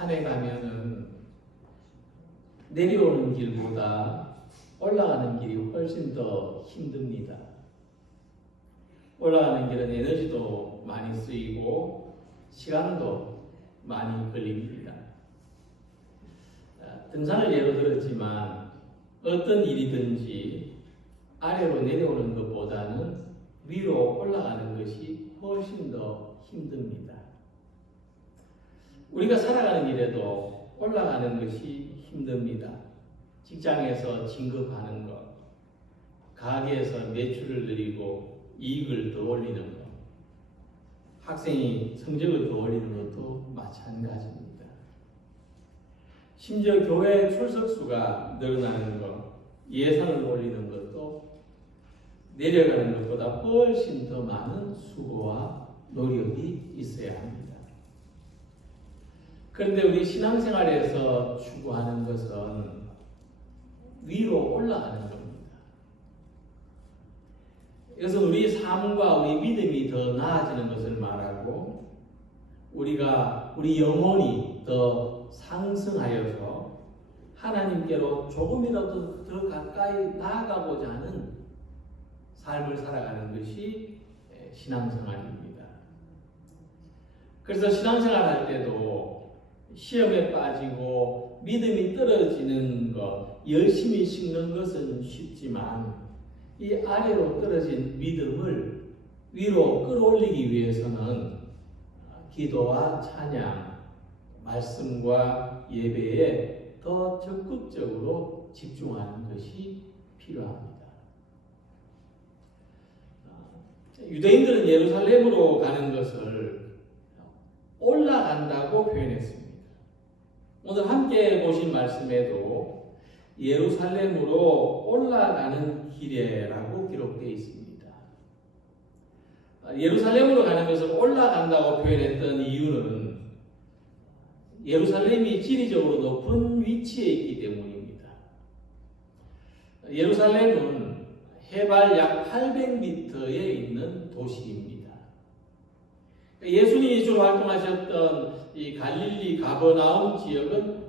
산에 가면은 내려오는 길보다 올라가는 길이 훨씬 더 힘듭니다. 올라가는 길은 에너지도 많이 쓰이고 시간도 많이 걸립니다. 등산을 예로 들었지만 어떤 일이든지 아래로 내려오는 것보다는 위로 올라가는 것이 훨씬 더 힘듭니다. 우리가 살아가는 길에도 올라가는 것이 힘듭니다. 직장에서 진급하는 것, 가게에서 매출을 늘리고 이익을 더 올리는 것, 학생이 성적을 더 올리는 것도 마찬가지입니다. 심지어 교회 출석수가 늘어나는 것, 예산을 올리는 것도 내려가는 것보다 훨씬 더 많은 수고와 노력이 있어야 합니다. 그런데 우리 신앙생활에서 추구하는 것은 위로 올라가는 겁니다. 이것은 우리 삶과 우리 믿음이 더 나아지는 것을 말하고 우리가 우리 영혼이 더 상승하여서 하나님께로 조금이라도 더 가까이 나아가고자 하는 삶을 살아가는 것이 신앙생활입니다. 그래서 신앙생활 할 때도 시험에 빠지고 믿음이 떨어지는 것, 열심히 씹는 것은 쉽지만 이 아래로 떨어진 믿음을 위로 끌어올리기 위해서는 기도와 찬양, 말씀과 예배에 더 적극적으로 집중하는 것이 필요합니다. 유대인들은 예루살렘으로 가는 것을 올라간다고 표현했습니다. 오늘 함께 보신 말씀에도 예루살렘으로 올라가는 길이라고 기록되어 있습니다. 예루살렘으로 가는 것을 올라간다고 표현했던 이유는 예루살렘이 지리적으로 높은 위치에 있기 때문입니다. 예루살렘은 해발 약 800m에 있는 도시입니다. 예수님이 주로 활동하셨던 이 갈릴리 가버나움 지역은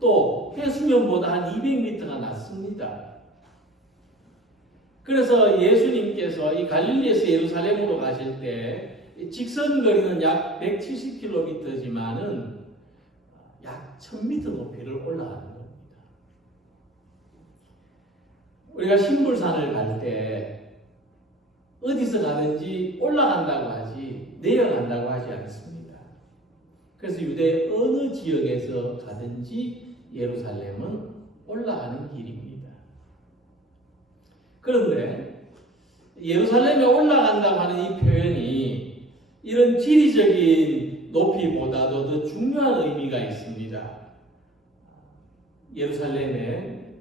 또 해수면보다 한 200m가 낮습니다. 그래서 예수님께서 이 갈릴리에서 예루살렘으로 가실 때 직선 거리는 약 170km지만은 약 1000m 높이를 올라가는 겁니다. 우리가 신불산을 갈 때 어디서 가든지 올라간다고 하지 내려간다고 하지 않습니다. 그래서 유대 어느 지역에서 가든지 예루살렘은 올라가는 길입니다. 그런데 예루살렘에 올라간다고 하는 이 표현이 이런 지리적인 높이보다도 더 중요한 의미가 있습니다. 예루살렘에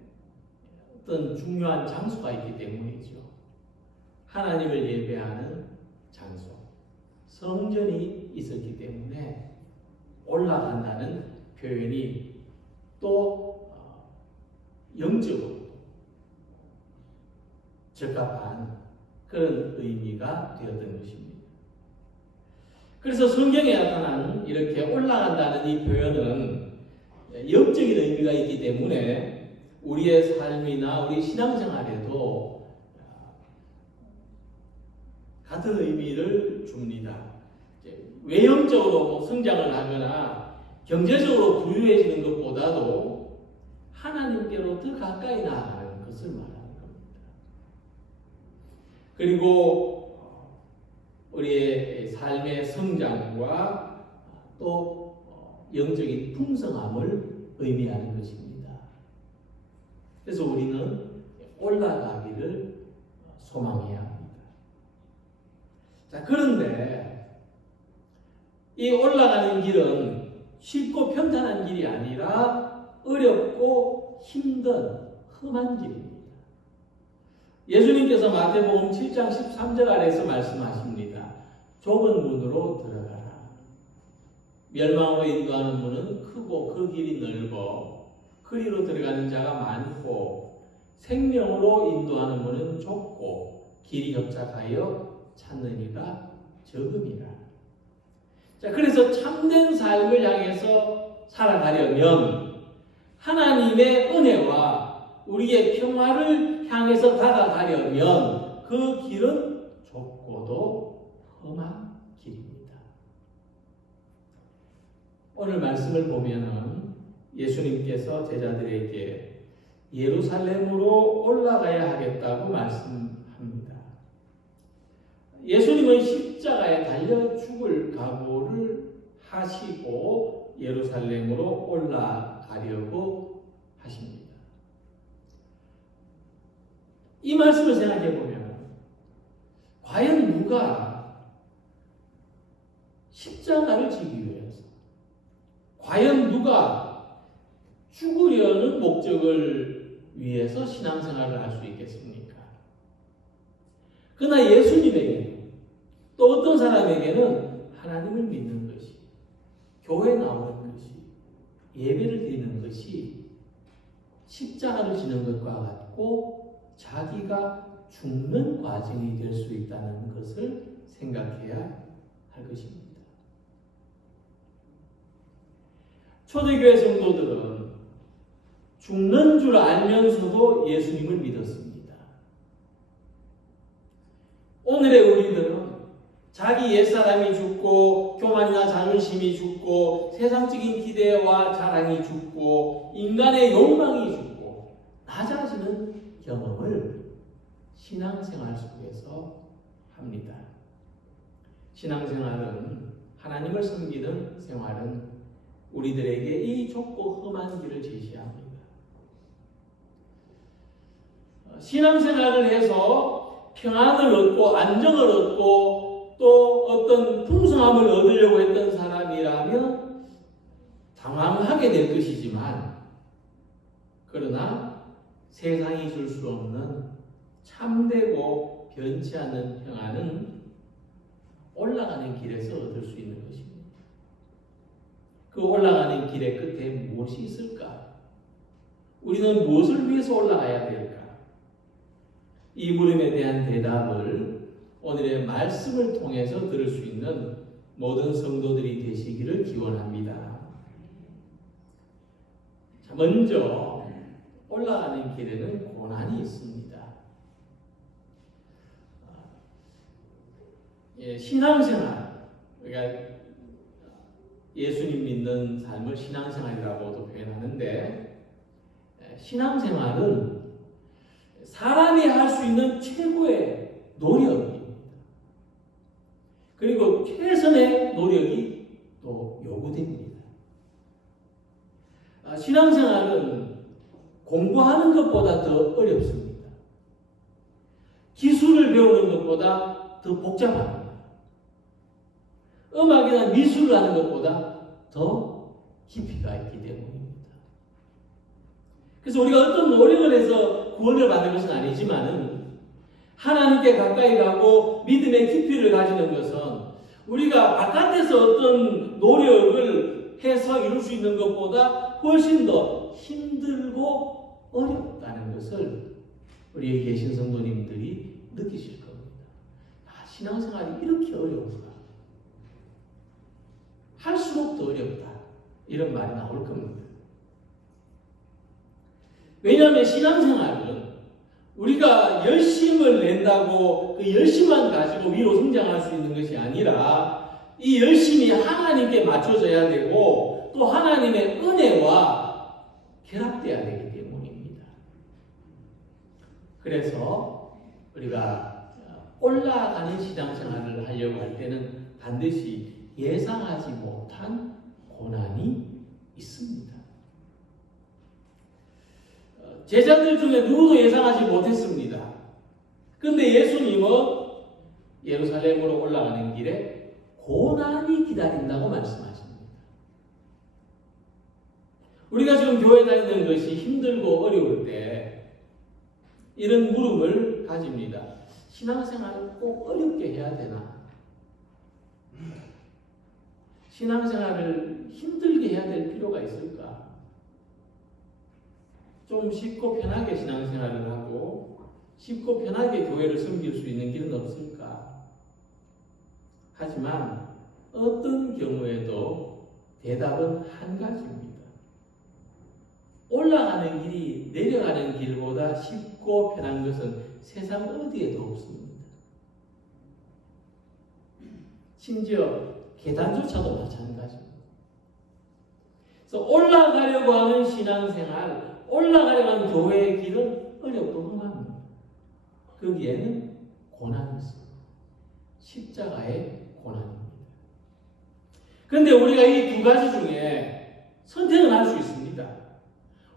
어떤 중요한 장소가 있기 때문이죠. 하나님을 예배하는 장소, 성전이 있었기 때문에 올라간다는 표현이 또 영적으로 적합한 그런 의미가 되었던 것입니다. 그래서 성경에 나타난 이렇게 올라간다는 이 표현은 영적인 의미가 있기 때문에 우리의 삶이나 우리 신앙생활에도 같은 의미를 줍니다. 외형적으로 성장을 하거나 경제적으로 부유해지는 것보다도 하나님께로 더 가까이 나아가는 것을 말하는 겁니다. 그리고 우리의 삶의 성장과 또 영적인 풍성함을 의미하는 것입니다. 그래서 우리는 올라가기를 소망해야 합니다. 자, 그런데 이 올라가는 길은 쉽고 편탄한 길이 아니라 어렵고 힘든 험한 길입니다. 예수님께서 마태복음 7장 13절 아래에서 말씀하십니다. 좁은 문으로 들어가라. 멸망으로 인도하는 문은 크고 그 길이 넓어 그리로 들어가는 자가 많고 생명으로 인도하는 문은 좁고 길이 협착하여 찾는 이가 적음이라. 자, 그래서 참된 삶을 향해서 살아가려면 하나님의 은혜와 우리의 평화를 향해서 다가가려면 그 길은 좁고도 험한 길입니다. 오늘 말씀을 보면은 예수님께서 제자들에게 예루살렘으로 올라가야 하겠다고 말씀합니다. 예수님은 십자가에 달려 죽을 각오를 하시고 예루살렘으로 올라가려고 하십니다. 이 말씀을 생각해 보면 과연 누가 십자가를 지기 위해서, 과연 누가 죽으려는 목적을 위해서 신앙생활을 할 수 있겠습니까? 그러나 예수님에게는, 또 어떤 사람에게는 하나님을 믿는 것이, 교회에 나오는 것이, 예배를 드리는 것이 십자가를 지는 것과 같고 자기가 죽는 과정이 될 수 있다는 것을 생각해야 할 것입니다. 초대교회 성도들은 죽는 줄 알면서도 예수님을 믿었습니다. 오늘의 우리들은 자기 옛사람이 죽고 교만이나 자존심이 죽고 세상적인 기대와 자랑이 죽고 인간의 욕망이 죽고 낮아지는 경험을 신앙생활 속에서 합니다. 신앙생활은, 하나님을 섬기는 생활은 우리들에게 이 좁고 험한 길을 제시합니다. 신앙생활을 해서 평안을 얻고 안정을 얻고 또 어떤 풍성함을 얻으려고 했던 사람이라면 당황하게 될 것이지만, 그러나 세상이 줄 수 없는 참되고 변치 않는 평안은 올라가는 길에서 얻을 수 있는 것입니다. 그 올라가는 길의 끝에 무엇이 있을까? 우리는 무엇을 위해서 올라가야 될까? 이 물음에 대한 대답을 오늘의 말씀을 통해서 들을 수 있는 모든 성도들이 되시기를 기원합니다. 자, 먼저 올라가는 길에는 고난이 있습니다. 신앙생활, 우리가 예수님 믿는 삶을 신앙생활이라고도 표현하는데, 신앙생활은 사람이 할 수 있는 최고의 노력입니다. 그리고 최선의 노력이 또 요구됩니다. 신앙생활은 공부하는 것보다 더 어렵습니다. 기술을 배우는 것보다 더 복잡합니다. 음악이나 미술을 하는 것보다 더 깊이가 있기 때문입니다. 그래서 우리가 어떤 노력을 해서 구원을 받는 것은 아니지만은, 하나님께 가까이 가고 믿음의 깊이를 가지는 것은 우리가 바깥에서 어떤 노력을 해서 이룰 수 있는 것보다 훨씬 더 힘들고 어렵다는 것을 우리 여기 계신 성도님들이 느끼실 겁니다. 신앙생활이 이렇게 어려운가? 할수록 더 어렵다. 이런 말이 나올 겁니다. 왜냐하면 신앙생활은 우리가 열심을 낸다고 그 열심만 가지고 위로 성장할 수 있는 것이 아니라, 이 열심이 하나님께 맞춰져야 되고 또 하나님의 은혜와 결합되어야 되기 때문입니다. 그래서 우리가 올라가는 신앙생활을 하려고 할 때는 반드시 예상하지 못한 고난이 있습니다. 제자들 중에 누구도 예상하지 못했습니다. 그런데 예수님은 예루살렘으로 올라가는 길에 고난이 기다린다고 말씀하십니다. 우리가 지금 교회 다니는 것이 힘들고 어려울 때 이런 물음을 가집니다. 신앙생활을 꼭 어렵게 해야 되나? 신앙생활을 힘들게 해야 될 필요가 있을까? 좀 쉽고 편하게 신앙생활을 하고 쉽고 편하게 교회를 섬길 수 있는 길은 없을까? 하지만 어떤 경우에도 대답은 한 가지입니다. 올라가는 길이 내려가는 길보다 쉽고 편한 것은 세상 어디에도 없습니다. 심지어 계단조차도 마찬가지입니다. 그래서 올라가려고 하는 신앙생활, 올라가려고 하는 교회의 길은 어렵고 험합니다. 거기에는 고난이 있습니다. 십자가의 고난입니다. 그런데 우리가 이 두 가지 중에 선택을 할 수 있습니다.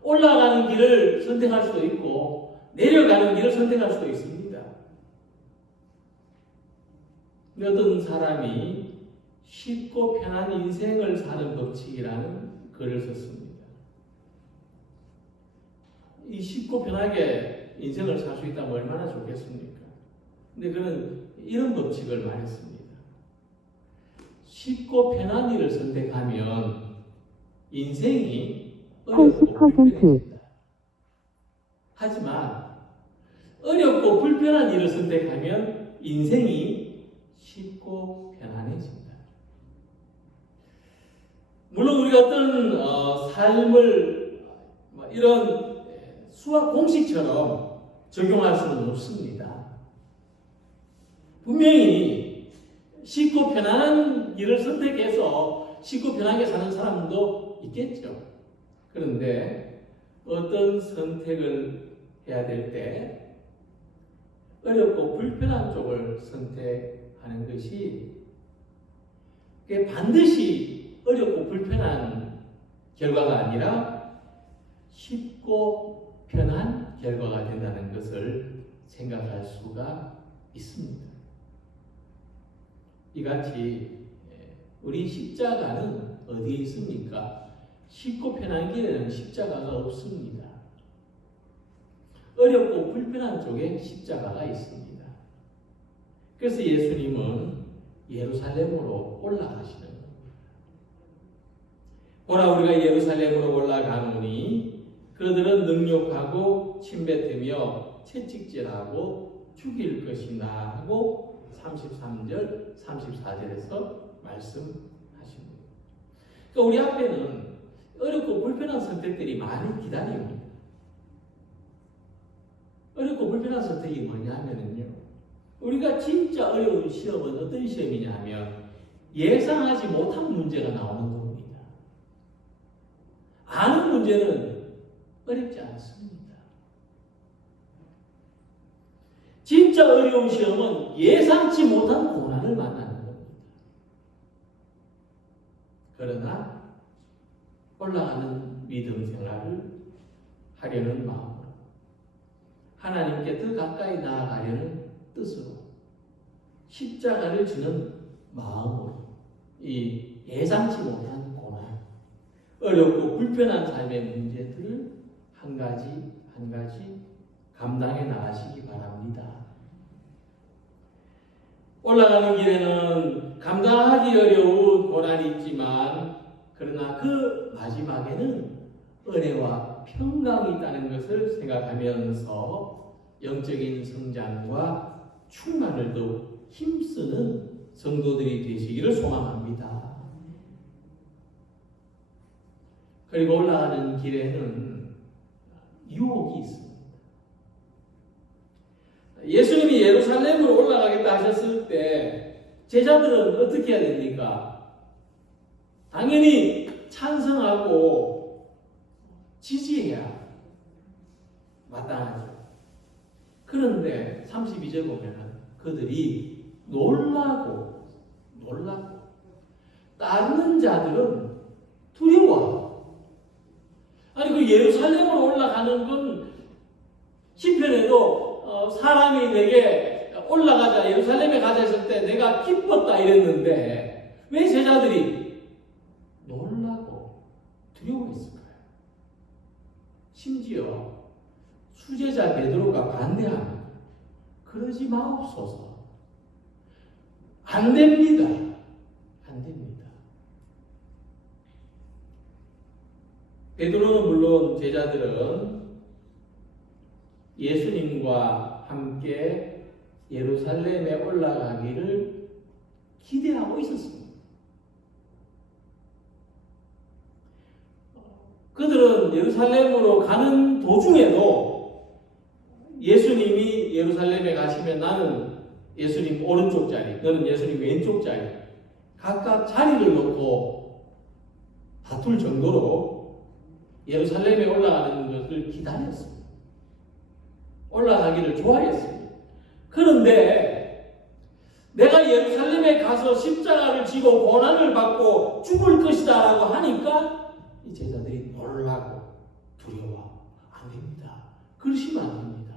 올라가는 길을 선택할 수도 있고 내려가는 길을 선택할 수도 있습니다. 어떤 사람이 쉽고 편한 인생을 사는 법칙이라는 글을 썼습니다. 이 쉽고 편하게 인생을 살 수 있다면 얼마나 좋겠습니까? 근데 그는 이런 법칙을 말했습니다. 쉽고 편한 일을 선택하면 인생이 어렵고 불편해진다. 하지만 어렵고 불편한 일을 선택하면 인생이 쉽고 편안해진다. 물론 우리가 어떤 삶을 이런 수학 공식처럼 적용할 수는 없습니다. 분명히 쉽고 편안한 일을 선택해서 쉽고 편하게 사는 사람도 있겠죠. 그런데 어떤 선택을 해야 될 때 어렵고 불편한 쪽을 선택하는 것이 반드시 어렵고 불편한 결과가 아니라 쉽고 편한 결과가 된다는 것을 생각할 수가 있습니다. 이같이 우리 십자가는 어디에 있습니까? 쉽고 편한 길에는 십자가가 없습니다. 어렵고 불편한 쪽에 십자가가 있습니다. 그래서 예수님은 예루살렘으로 올라가시는 겁니다. 보라, 우리가 예루살렘으로 올라가노니 그들은 능욕하고 침뱉으며 채찍질하고 죽일 것이나 하고 33절, 34절에서 말씀하십니다. 그러니까 우리 앞에는 어렵고 불편한 선택들이 많이 기다립니다. 어렵고 불편한 선택이 뭐냐면요, 우리가 진짜 어려운 시험은 어떤 시험이냐면 예상하지 못한 문제가 나오는 겁니다. 아는 문제는 어렵지 않습니다. 진짜 어려운 시험은 예상치 못한 고난을 만나는 겁니다. 그러나 올라가는 믿음 생활을 하려는 마음으로, 하나님께 더 가까이 나아가려는 뜻으로, 십자가를 지는 마음으로 이 예상치 못한 고난, 어렵고 불편한 삶의 문제들을 한 가지 한 가지 감당해 나가시기 바랍니다. 올라가는 길에는 감당하기 어려운 고난이 있지만 그러나 그 마지막에는 은혜와 평강이 있다는 것을 생각하면서 영적인 성장과 충만을 더욱 힘쓰는 성도들이 되시기를 소망합니다. 그리고 올라가는 길에는 유혹이 있습니다. 예수님이 예루살렘으로 올라가겠다 하셨을 때 제자들은 어떻게 해야 됩니까? 당연히 찬성하고 지지해야 마땅하죠. 그런데 32절 보면은 그들이 놀라고 따르는 자들은 두려워. 아니 그 예루살렘으로 올라가는 건 시편에도 사람이 내게 올라가자, 예루살렘에 가자 했을 때 내가 기뻤다 이랬는데 왜 제자들이 놀라고 두려워했을까요? 심지어 수제자 베드로가 반대합니다. 그러지 마옵소서. 안 됩니다. 안 됩니다. 베드로는 물론 제자들은 예수님과 함께 예루살렘에 올라가기를 기대하고 있었습니다. 그들은 예루살렘으로 가는 도중에도 예수님이 예루살렘에 가시면 나는 예수님 오른쪽 자리, 너는 예수님 왼쪽 자리, 각각 자리를 놓고 다툴 정도로 예루살렘에 올라가는 것을 기다렸습니다. 올라가기를 좋아했습니다. 그런데 내가 예루살렘에 가서 십자가를 지고 고난을 받고 죽을 것이다 라고 하니까 이 제자들이 놀라고 두려워. 안 됩니다. 그러시면 안 됩니다.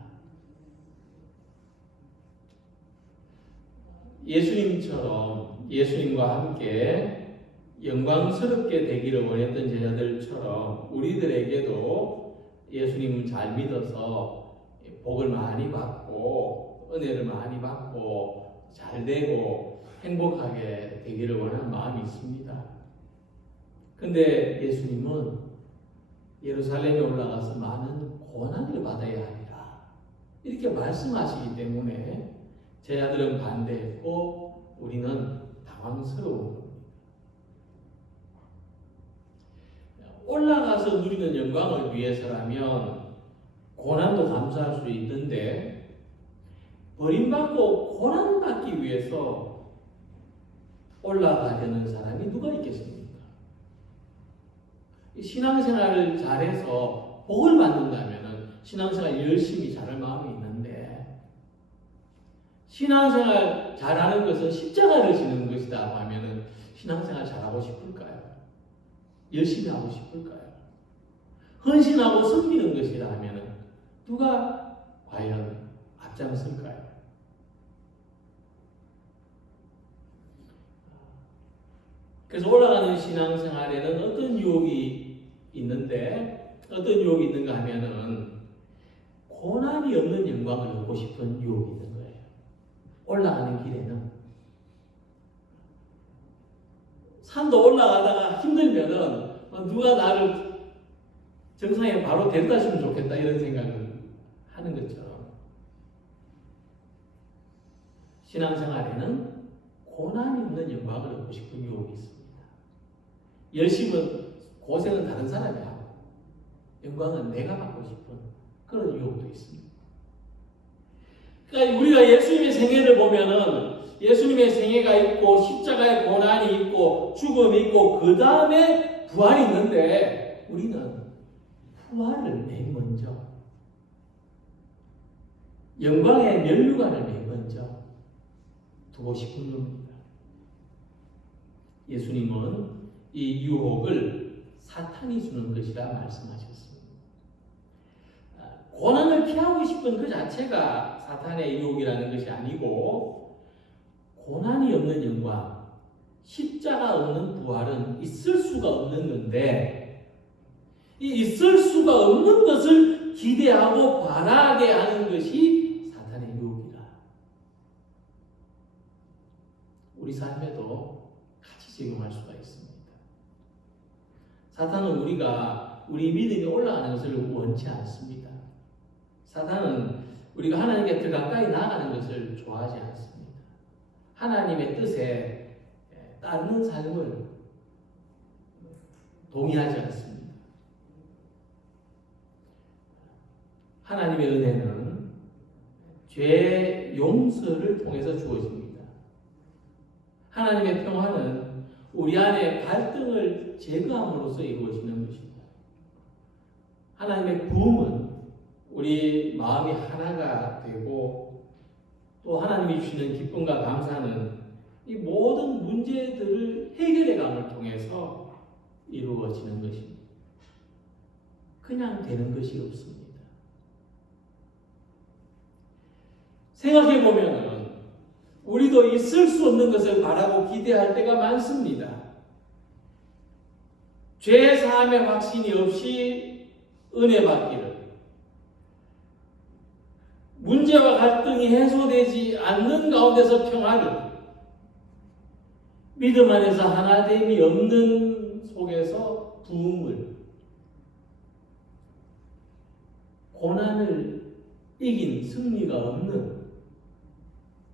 예수님처럼 예수님과 함께 영광스럽게 되기를 원했던 제자들처럼 우리들에게도 예수님을 잘 믿어서 복을 많이 받고 은혜를 많이 받고 잘 되고 행복하게 되기를 원하는 마음이 있습니다. 근데 예수님은 예루살렘에 올라가서 많은 고난을 받아야 하리라 이렇게 말씀하시기 때문에 제자들은 반대했고 우리는 당황스러운 겁니다. 올라가서 누리는 영광을 위해서라면 고난도 감수할 수 있는데 버림받고 고난받기 위해서 올라가려는 사람이 누가 있겠습니까? 신앙생활을 잘해서 복을 받는다면 신앙생활 열심히 잘할 마음이 있는데 신앙생활 잘하는 것은 십자가를 지는 것이다 하면은 신앙생활 잘하고 싶을까요? 열심히 하고 싶을까요? 헌신하고 섬기는 것이라 하면은 누가 과연 앞장설까요? 그래서 올라가는 신앙생활에는 어떤 유혹이 있는데 어떤 유혹이 있는가 하면은 고난이 없는 영광을 얻고 싶은 유혹이 있는 거예요. 올라가는 길에는 산도 올라가다가 힘들면은 누가 나를 정상에 바로 데려다 주면 좋겠다 이런 생각을 하는 것처럼 신앙생활에는 고난이 없는 영광을 얻고 싶은 유혹이 있습니다. 열심은 고생은 다른 사람이 하고 영광은 내가 받고 싶은 그런 유혹도 있습니다. 그러니까 우리가 예수님의 생애를 보면은 예수님의 생애가 있고 십자가의 고난이 있고 죽음이 있고 그 다음에 부활이 있는데 우리는 부활을 맨 먼저 영광의 면류관을 맨 먼저 두고 싶은 겁니다. 예수님은 이 유혹을 사탄이 주는 것이라 말씀하셨습니다. 고난을 피하고 싶은 그 자체가 사탄의 유혹이라는 것이 아니고 고난이 없는 영광, 십자가 없는 부활은 있을 수가 없는 건데 이 있을 수가 없는 것을 기대하고 바라게 하는 것이 사탄의 유혹이다. 우리 삶에도 같이 적용할 수가 있습니다. 사탄은 우리 믿음이 올라가는 것을 원치 않습니다. 사탄은 우리가 하나님께 더 가까이 나아가는 것을 좋아하지 않습니다. 하나님의 뜻에 따르는 삶을 동의하지 않습니다. 하나님의 은혜는 죄 용서를 통해서 주어집니다. 하나님의 평화는 우리 안에 갈등을 제거함으로써 이루어지는 것입니다. 하나님의 부흥은 우리 마음이 하나가 되고 또 하나님이 주시는 기쁨과 감사는 이 모든 문제들을 해결해감을 통해서 이루어지는 것입니다. 그냥 되는 것이 없습니다. 생각해보면 우리도 있을 수 없는 것을 바라고 기대할 때가 많습니다. 죄 사함의 확신이 없이 은혜 받기를, 문제와 갈등이 해소되지 않는 가운데서 평화를, 믿음 안에서 하나됨이 없는 속에서 부흥을, 고난을 이긴 승리가 없는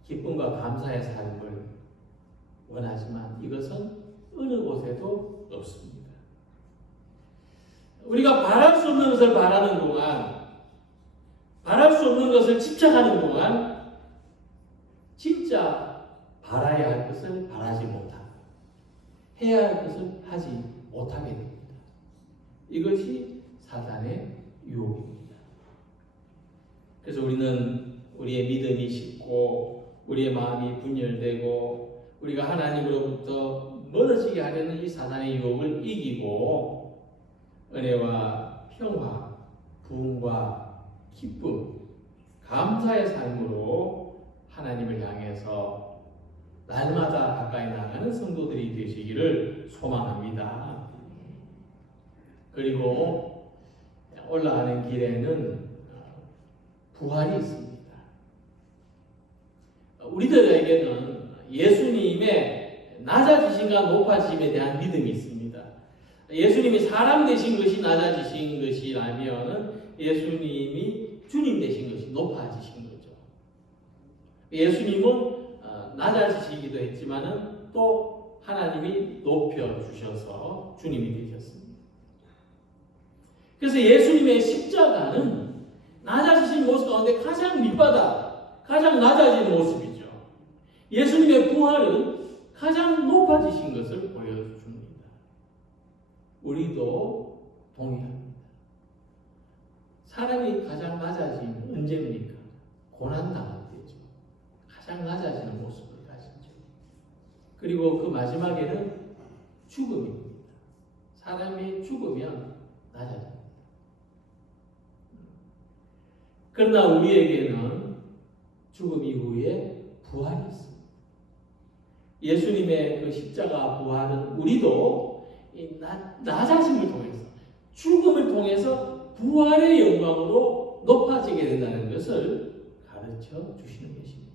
기쁨과 감사의 삶을 원하지만 이것은 어느 곳에도 없습니다. 우리가 바랄 수 없는 것을 바라는 동안, 바랄 수 없는 것을 집착하는 동안 진짜 바라야 할 것을 바라지 못하고 해야 할 것을 하지 못하게 됩니다. 이것이 사단의 유혹입니다. 그래서 우리는 우리의 믿음이 식고 우리의 마음이 분열되고 우리가 하나님으로부터 멀어지게 하려는 이 사단의 유혹을 이기고 은혜와 평화, 부흥과 기쁨, 감사의 삶으로 하나님을 향해서 날마다 가까이 나가는 성도들이 되시기를 소망합니다. 그리고 올라가는 길에는 부활이 있습니다. 우리들에게는 예수님의 낮아지심과 높아지심에 대한 믿음이 있습니다. 예수님이 사람 되신 것이 낮아지신 것이라면 예수님이 주님 되신 것이 높아지신 거죠. 예수님은 낮아지시기도 했지만은 또 하나님이 높여주셔서 주님이 되셨습니다. 그래서 예수님의 십자가는 낮아지신 모습 가운데 가장 밑바닥, 가장 낮아진 모습이죠. 예수님의 부활은 가장 높아지신 것을 보여줍니다. 우리도 동의합니다. 사람이 가장 낮아진 언제입니까? 고난당할 때죠. 가장 낮아지는 모습을 가지죠. 그리고 그 마지막에는 죽음입니다. 사람이 죽으면 낮아집니다. 그러나 우리에게는 죽음 이후에 부활이 있습니다. 예수님의 그 십자가 부활은 우리도 이 낮아짐을 통해서 죽음을 통해서 부활의 영광으로 높아지게 된다는 것을 가르쳐 주시는 것입니다.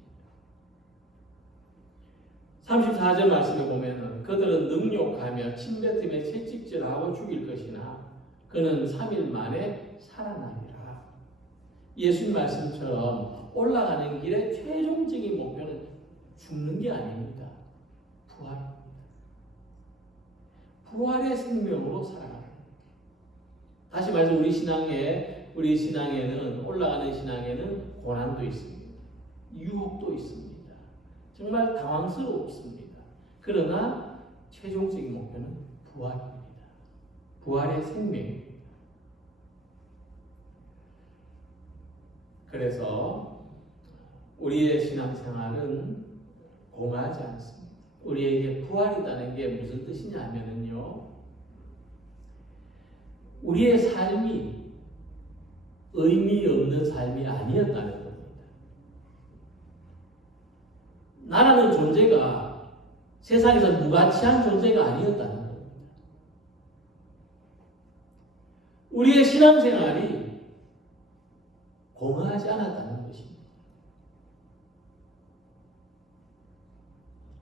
34절 말씀에 보면은 그들은 능욕하며 침뱉으며 채찍질하고 죽일 것이나 그는 3일 만에 살아나리라. 예수님 말씀처럼 올라가는 길의 최종적인 목표는 죽는 게 아닙니다. 부활입니다. 부활의 생명으로 살아갑니다. 다시 말해서 우리 신앙에는 올라가는 신앙에는 고난도 있습니다. 유혹도 있습니다. 정말 당황스럽습니다. 그러나 최종적인 목표는 부활입니다. 부활의 생명입니다. 그래서 우리의 신앙생활은 공허하지 않습니다. 우리에게 부활이라는 게 무슨 뜻이냐면요, 우리의 삶이 의미 없는 삶이 아니었다는 겁니다. 나라는 존재가 세상에서 무가치한 존재가 아니었다는 겁니다. 우리의 신앙생활이 공허하지 않았다는 것입니다.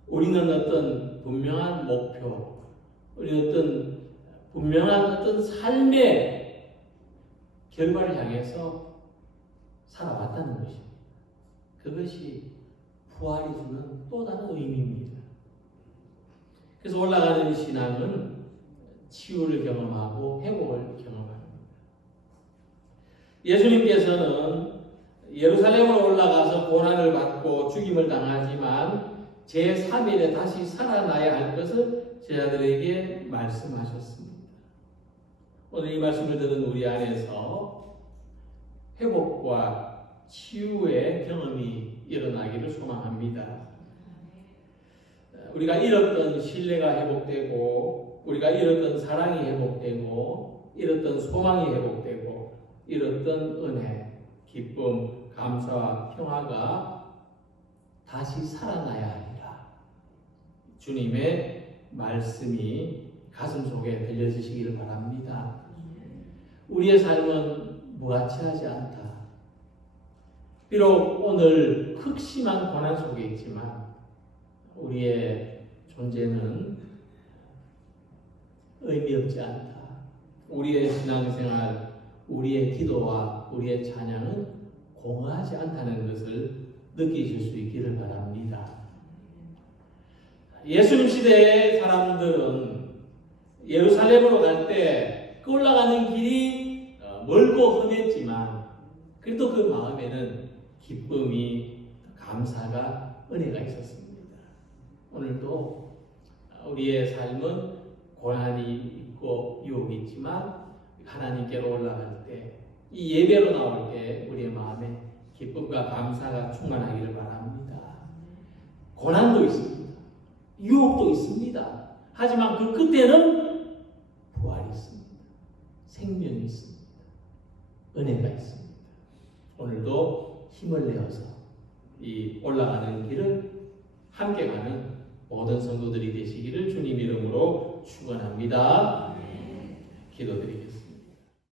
우리는 어떤 분명한 목표, 우리는 어떤 분명한 어떤 삶의 결과를 향해서 살아왔다는 것입니다. 그것이 부활이 주는 또 다른 의미입니다. 그래서 올라가는 신앙은 치유를 경험하고 회복을 경험합니다. 예수님께서는 예루살렘으로 올라가서 고난을 받고 죽임을 당하지만 제3일에 다시 살아나야 할 것을 제자들에게 말씀하셨습니다. 오늘 이 말씀을 들은 우리 안에서 회복과 치유의 경험이 일어나기를 소망합니다. 우리가 잃었던 신뢰가 회복되고 우리가 잃었던 사랑이 회복되고 잃었던 소망이 회복되고 잃었던 은혜, 기쁨, 감사와 평화가 다시 살아나야 하리라. 주님의 말씀이 가슴 속에 들려지시기를 바랍니다. 우리의 삶은 무가치하지 않다. 비록 오늘 극심한 고난 속에 있지만 우리의 존재는 의미 없지 않다. 우리의 신앙생활, 우리의 기도와 우리의 찬양은 공허하지 않다는 것을 느끼실 수 있기를 바랍니다. 예수님 시대의 사람들은 예루살렘으로 갈 때 그 올라가는 길이 멀고 험했지만 그래도 그 마음에는 기쁨이, 감사가, 은혜가 있었습니다. 오늘도 우리의 삶은 고난이 있고 유혹이 있지만 하나님께로 올라갈 때, 이 예배로 나올 때 우리의 마음에 기쁨과 감사가 충만하기를 바랍니다. 고난도 있습니다. 유혹도 있습니다. 하지만 그 끝에는 부활이 있습니다. 생명이 있습니다. 은혜가 있습니다. 오늘도 힘을 내어서 이 올라가는 길을 함께 가는 모든 성도들이 되시기를 주님 이름으로 축원합니다. 기도드리겠습니다.